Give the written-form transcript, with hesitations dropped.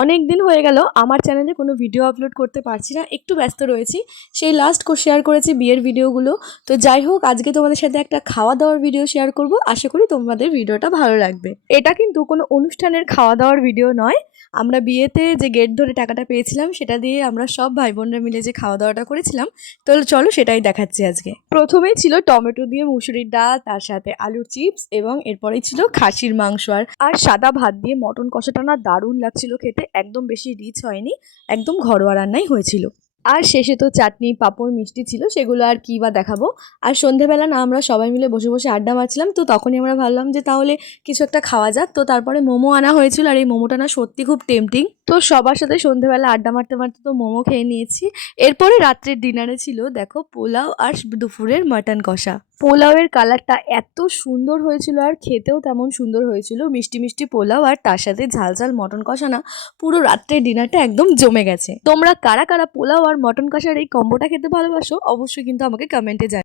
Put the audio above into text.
অনেক দিন হয়ে গেল আমার চ্যানেলে কোনো ভিডিও আপলোড করতে পারছি না, একটু ব্যস্ত রয়েছি। সেই লাস্ট শেয়ার করেছি বিয়ের ভিডিওগুলো। তো যাই হোক, আজকে তোমাদের সাথে একটা খাওয়া দাওয়ার ভিডিও শেয়ার করব, আশা করি তোমাদের ভিডিওটা ভালো লাগবে। এটা কিন্তু কোনো অনুষ্ঠানের খাওয়া দাওয়ার ভিডিও নয়। আমরা বিয়েতে যে গেট ধরে টাকাটা পেয়েছিলাম সেটা দিয়ে আমরা সব ভাই বোনরা মিলে যে খাওয়া দাওয়াটা করেছিলাম, তো চলো সেটাই দেখাচ্ছি আজকে। প্রথমেই ছিল টমেটো দিয়ে মুসুরির ডাল, তার সাথে আলুর চিপস, এবং এরপরেই ছিল খাসির মাংস আর সাদা ভাত দিয়ে মটন কষাটা না দারুণ লাগছিল খেতে, একদম বেশি রিচ হয়নি, একদম ঘরোয়া রান্নাই হয়েছিল। আর শেষে তো চাটনি পাঁপড় মিষ্টি ছিল, সেগুলো আর কি বা দেখাবো। আর সন্ধেবেলা না আমরা সবাই মিলে বসে বসে আড্ডা মারছিলাম, তো তখনই আমরা ভাবলাম যে তাহলে কিছু একটা খাওয়া যাক। তো তারপরে মোমো আনা হয়েছিল, আর এই মোমোটা না সত্যি খুব টেম্পটিং। তো সবার সাথে সন্ধেবেলা আড্ডা মারতে মারতে তো মোমো খেয়ে নিয়েছি। এরপরে রাত্রের ডিনারে ছিল দেখো পোলাও আর দুপুরের মাটন কষা। পোলাওয়ের কালারটা এত সুন্দর হয়েছিল আর খেতেও তেমন সুন্দর হয়েছিল, মিষ্টি মিষ্টি পোলাও আর তার সাথে ঝাল ঝাল মটন কষা না, পুরো রাত্রের ডিনারটা একদম জমে গেছে। তোমরা কারা কারা পোলাও আর মটন কষার এই কম্বোটা খেতে ভালোবাসো অবশ্যই কিন্তু আমাকে কমেন্টে জানাও।